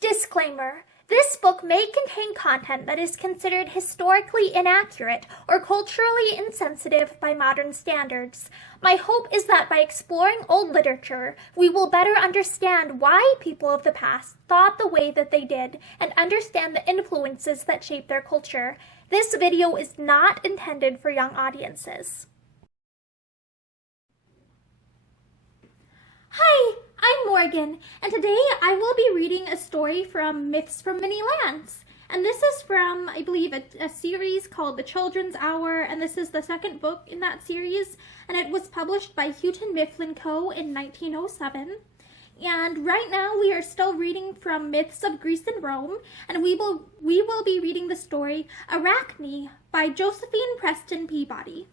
Disclaimer. This book may contain content that is considered historically inaccurate or culturally insensitive by modern standards. My hope is that by exploring old literature, we will better understand why people of the past thought the way that they did and understand the influences that shape their culture. This video is not intended for young audiences. Hi, I'm Morgan, and today I will be reading a story from Myths from Many Lands. And this is from, I believe, a series called The Children's Hour, and this is the second book in that series, and it was published by Houghton Mifflin Co. in 1907. And right now we are still reading from Myths of Greece and Rome, and we will be reading the story Arachne by Josephine Preston Peabody.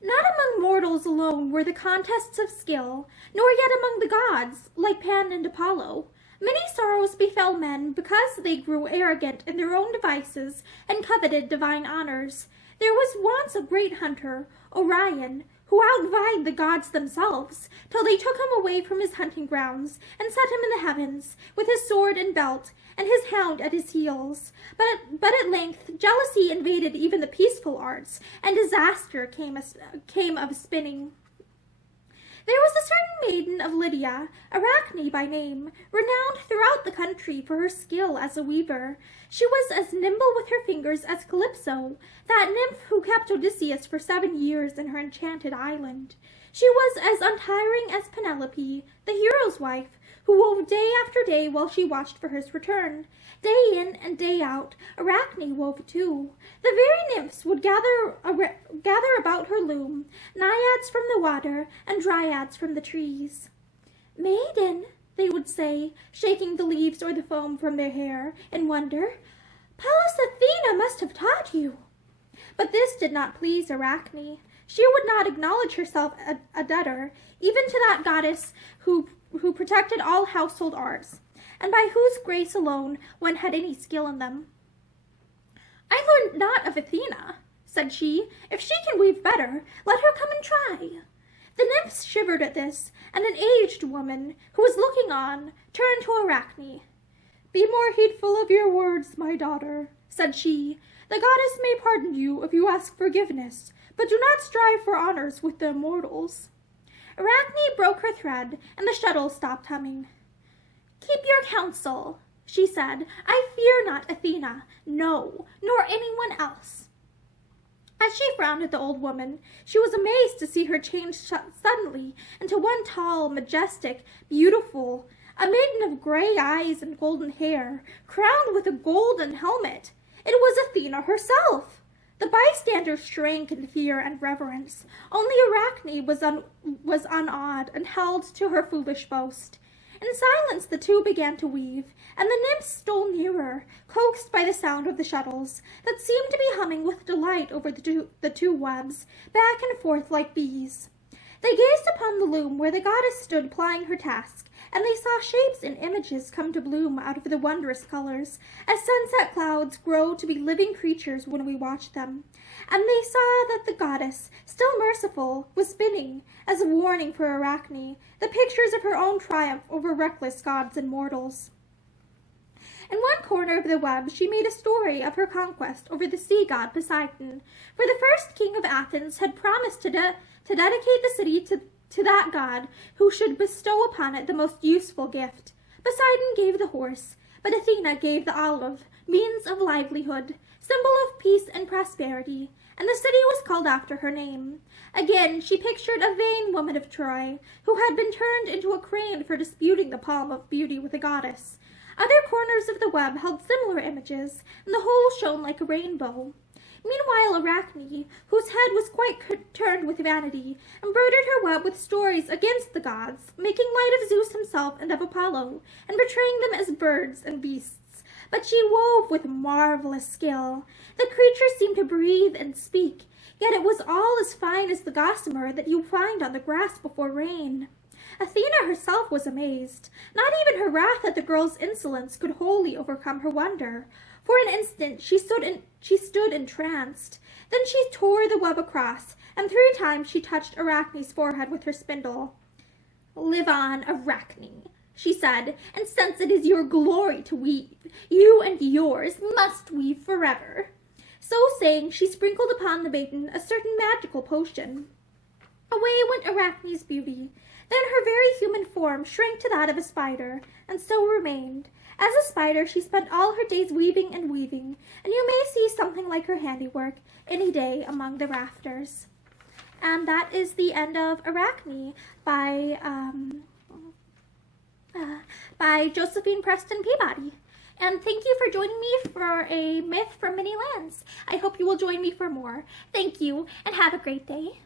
Not among mortals alone were the contests of skill, nor yet among the gods, like Pan and Apollo. Many sorrows befell men because they grew arrogant in their own devices and coveted divine honors. There was once a great hunter, Orion, who outvied the gods themselves, till they took him away from his hunting grounds, and set him in the heavens, with his sword and belt, and his hound at his heels. But at length jealousy invaded even the peaceful arts, and disaster came of spinning. There was a certain maiden of Lydia, Arachne by name, renowned throughout the country for her skill as a weaver. She was as nimble with her fingers as Calypso, that nymph who kept Odysseus for 7 years in her enchanted island. She was as untiring as Penelope, the hero's wife, who wove day after day while she watched for his return. Day in and day out, Arachne wove too. The very nymphs would gather about her loom, naiads from the water and dryads from the trees. "Maiden," they would say, shaking the leaves or the foam from their hair, in wonder, "Pallas Athena must have taught you." But this did not please Arachne. She would not acknowledge herself a debtor, even to that goddess who protected all household arts, and by whose grace alone one had any skill in them. "I learned not of Athena," said she. "If she can weave better, let her come and try." The nymphs shivered at this, and an aged woman, who was looking on, turned to Arachne. "Be more heedful of your words, my daughter," said she. "The goddess may pardon you if you ask forgiveness, but do not strive for honors with the immortals." Arachne broke her thread, and the shuttle stopped humming. "Keep your counsel," she said. "I fear not Athena, no, nor anyone else." As she frowned at the old woman, she was amazed to see her change suddenly into one tall, majestic, beautiful, a maiden of gray eyes and golden hair, crowned with a golden helmet. It was Athena herself. The bystanders shrank in fear and reverence. Only Arachne was unawed and held to her foolish boast. In silence the two began to weave, and the nymphs stole nearer, coaxed by the sound of the shuttles, that seemed to be humming with delight over the two webs, back and forth like bees. They gazed upon the loom where the goddess stood plying her task, and they saw shapes and images come to bloom out of the wondrous colors, as sunset clouds grow to be living creatures when we watch them. And they saw that the goddess, still merciful, was spinning, as a warning for Arachne, the pictures of her own triumph over reckless gods and mortals. In one corner of the web she made a story of her conquest over the sea god Poseidon, for the first king of Athens had promised to dedicate the city to that god who should bestow upon it the most useful gift. Poseidon gave the horse, but Athena gave the olive, means of livelihood, symbol of peace and prosperity, and the city was called after her name. Again she pictured a vain woman of Troy, who had been turned into a crane for disputing the palm of beauty with a goddess. Other corners of the web held similar images, and the whole shone like a rainbow. Meanwhile Arachne, whose head was quite turned with vanity, embroidered her web with stories against the gods, making light of Zeus himself and of Apollo, and portraying them as birds and beasts. But she wove with marvelous skill. The creatures seemed to breathe and speak, yet it was all as fine as the gossamer that you find on the grass before rain. Athena herself was amazed. Not even her wrath at the girl's insolence could wholly overcome her wonder. For an instant she stood entranced. Then she tore the web across, and 3 times she touched Arachne's forehead with her spindle. "Live on, Arachne," she said, and since it is your glory to weave, you and yours must weave forever. So saying, she sprinkled upon the maiden a certain magical potion. Away went Arachne's beauty. Then her very human form shrank to that of a spider, and so remained. As a spider, she spent all her days weaving and weaving, and you may see something like her handiwork any day among the rafters. And that is the end of Arachne by Josephine Preston Peabody. And thank you for joining me for a myth from many lands. I hope you will join me for more. Thank you, and have a great day.